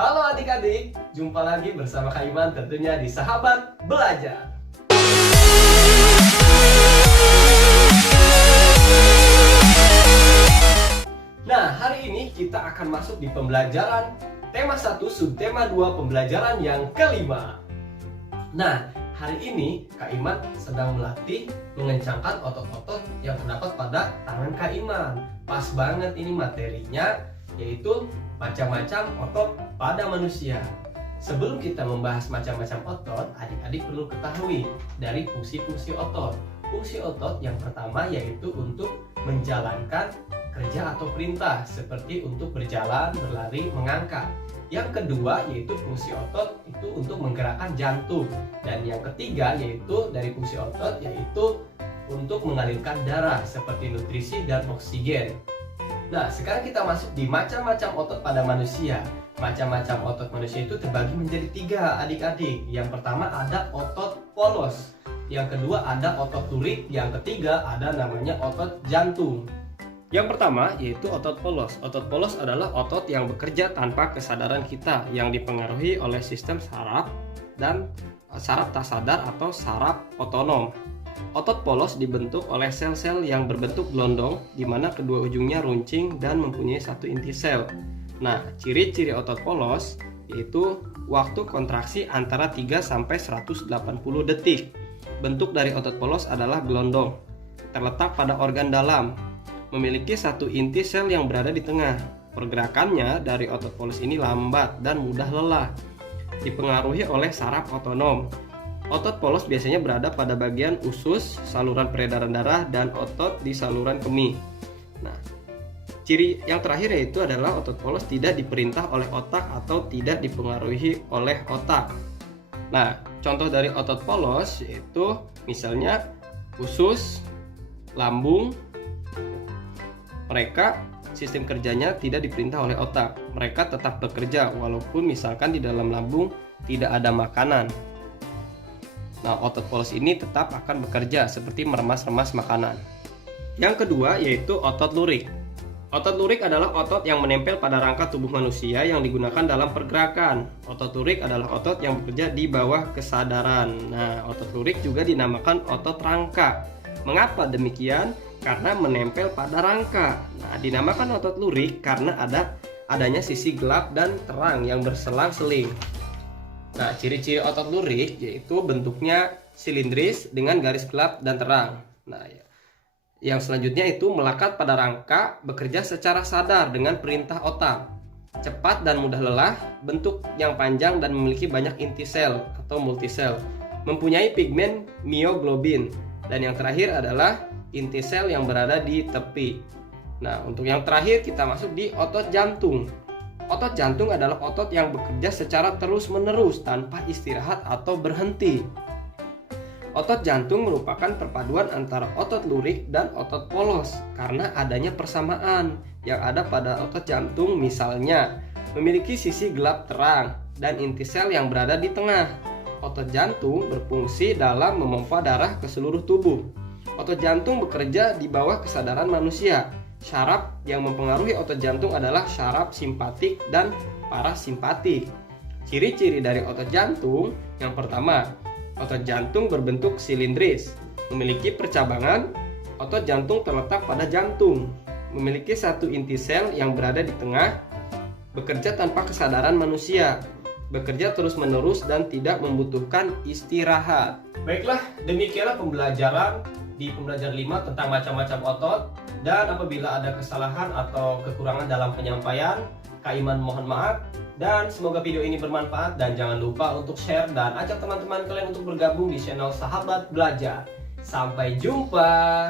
Halo adik-adik, jumpa lagi bersama Kak Iman tentunya di Sahabat Belajar. Nah, hari ini kita akan masuk di pembelajaran tema 1, subtema 2, pembelajaran yang kelima. Nah, hari ini Kak Iman sedang melatih mengencangkan otot-otot yang terdapat pada tangan Kak Iman. Pas banget ini materinya, yaitu macam-macam otot pada manusia. Sebelum kita membahas macam-macam otot, adik-adik perlu ketahui dari fungsi-fungsi otot. Fungsi otot yang pertama yaitu untuk menjalankan kerja atau perintah, seperti untuk berjalan, berlari, mengangkat. Yang kedua yaitu fungsi otot itu untuk menggerakkan jantung. Dan yang ketiga yaitu dari fungsi otot yaitu untuk mengalirkan darah, seperti nutrisi dan oksigen. Nah, sekarang kita masuk di macam-macam otot pada manusia. Macam-macam otot manusia itu terbagi menjadi 3 adik-adik. Yang pertama ada otot polos. Yang kedua ada otot lurik. Yang ketiga ada namanya otot jantung. Yang pertama yaitu otot polos. Otot polos adalah otot yang bekerja tanpa kesadaran kita, yang dipengaruhi oleh sistem saraf dan saraf tak sadar atau saraf otonom. Otot polos dibentuk oleh sel-sel yang berbentuk gelondong, di mana kedua ujungnya runcing dan mempunyai satu inti sel. Nah, ciri-ciri otot polos yaitu waktu kontraksi antara 3 sampai 180 detik. Bentuk dari otot polos adalah gelondong, terletak pada organ dalam, memiliki satu inti sel yang berada di tengah. Pergerakannya dari otot polos ini lambat dan mudah lelah, dipengaruhi oleh saraf otonom. Otot polos biasanya berada pada bagian usus, saluran peredaran darah, dan otot di saluran kemih. Nah, ciri yang terakhir yaitu adalah otot polos tidak diperintah oleh otak atau tidak dipengaruhi oleh otak. Nah, contoh dari otot polos yaitu misalnya usus, lambung. Mereka sistem kerjanya tidak diperintah oleh otak. Mereka tetap bekerja walaupun misalkan di dalam lambung tidak ada makanan. Nah, otot polos ini tetap akan bekerja seperti meremas-remas makanan. Yang kedua yaitu otot lurik. Otot lurik adalah otot yang menempel pada rangka tubuh manusia yang digunakan dalam pergerakan. Otot lurik adalah otot yang bekerja di bawah kesadaran. Nah, otot lurik juga dinamakan otot rangka. Mengapa demikian? Karena menempel pada rangka. Nah, dinamakan otot lurik karena adanya sisi gelap dan terang yang berselang-seling. Nah, ciri-ciri otot lurik yaitu bentuknya silindris dengan garis gelap dan terang. Nah, yang selanjutnya itu melekat pada rangka, bekerja secara sadar dengan perintah otak. Cepat dan mudah lelah, bentuk yang panjang dan memiliki banyak inti sel atau multisel. Mempunyai pigmen mioglobin. Dan yang terakhir adalah inti sel yang berada di tepi. Nah, untuk yang terakhir kita masuk di otot jantung. Otot jantung adalah otot yang bekerja secara terus-menerus tanpa istirahat atau berhenti. Otot jantung merupakan perpaduan antara otot lurik dan otot polos karena adanya persamaan yang ada pada otot jantung, misalnya memiliki sisi gelap terang dan inti sel yang berada di tengah. Otot jantung berfungsi dalam memompa darah ke seluruh tubuh. Otot jantung bekerja di bawah kesadaran manusia. Syaraf yang mempengaruhi otot jantung adalah syaraf simpatik dan parasimpatik. Ciri-ciri dari otot jantung, yang pertama, otot jantung berbentuk silindris, memiliki percabangan. Otot jantung terletak pada jantung, memiliki satu inti sel yang berada di tengah, bekerja tanpa kesadaran manusia, bekerja terus-menerus dan tidak membutuhkan istirahat. Baiklah, demikianlah pembelajaran di pembelajaran 5 tentang macam-macam otot. Dan apabila ada kesalahan atau kekurangan dalam penyampaian, Kak Iman mohon maaf. Dan semoga video ini bermanfaat. Dan jangan lupa untuk share dan ajak teman-teman kalian untuk bergabung di channel Sahabat Belajar. Sampai jumpa.